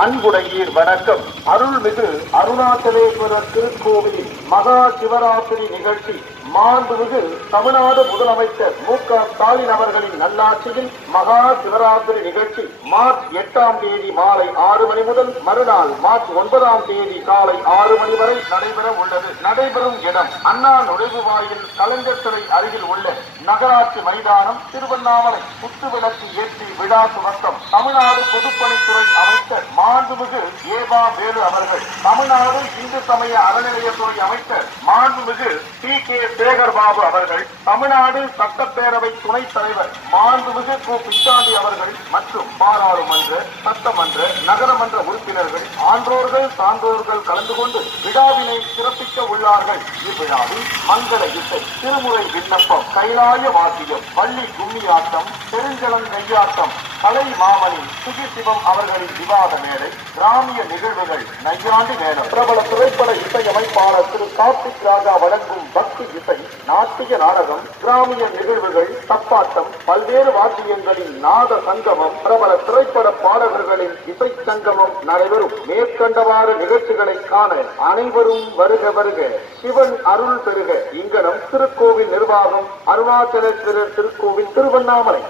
அன்புடையீர் வணக்கம். அருள்மிகு அருணாச்சலேஸ்வரர் திருக்கோவிலில் மகா சிவராத்திரி நிகழ்ச்சி மாண்புமிகு தமிழ்நாடு முதலமைச்சர் மு க ஸ்டாலின் அவர்களின் நல்லாட்சியில் மகா சிவராத்திரி நிகழ்ச்சி மார்ச் எட்டாம் தேதி மாலை ஆறு மணி முதல் மறுநாள் மார்ச் ஒன்பதாம் தேதி காலை ஆறு மணி வரை நடைபெற உள்ளது. நடைபெறும் இடம் அண்ணா நுழைவுவாயில் கலைஞர் சிலை அருகில் உள்ள நகராட்சி மைதானம் திருவண்ணாமலை குத்துவிளக்கு ஏற்றி விழா துவக்கம். தமிழ்நாடு பொதுப்பணித்துறை மாண்புமிகு ஏபா வேலு அவர்கள். தமிழ்நாடு இந்து சமய அறநிலையத்துறை அமைச்சர் மாண்புமிகு டி கே சேகர் பாபு அவர்கள் தமிழ்நாடு சட்டப்பேரவை துணைத் தலைவர் மாண்புமிகு கு. பிச்சாண்டி அவர்கள் மற்றும் பாராளுமன்ற சட்டமன்ற நகரமன்ற உறுப்பினர்கள் ஆன்றோர்கள் சான்றோர்கள் கலந்து கொண்டு விழாவினை சிறப்பிக்க உள்ளார்கள். இவ்விழாவில் மங்கள இசை திருமுறை விண்ணப்பம் கைலாய வாத்தியம் வள்ளி கும்மியாட்டம் பெருஞ்சலன் கையாட்டம் கலை மாமணி சுகி சிவம் அவர்களின் விவாத மேடை கிராமிய நிகழ்வுகள் நையாண்டி மேடம் பிரபல திரைப்பட இசையமைப்பாளர் திரு கார்த்திக் ராஜா வழங்கும் பக்தி இசை நாட்டிய நாடகம் கிராமிய நிகழ்வுகள் தப்பாட்டம் பல்வேறு வாத்தியங்களின் நாத சங்கமம் பிரபல திரைப்பட பாடகர்களின் இசை சங்கமம் நடைபெறும். மேற்கண்டவாறு நிகழ்ச்சிகளை காண அனைவரும் வருக வருக. சிவன் அருள் பெறுக. இங்கனம் திருக்கோவில் நிர்வாகம் அருணாச்சலேஸ்வரர் திருக்கோவில் திருவண்ணாமலை.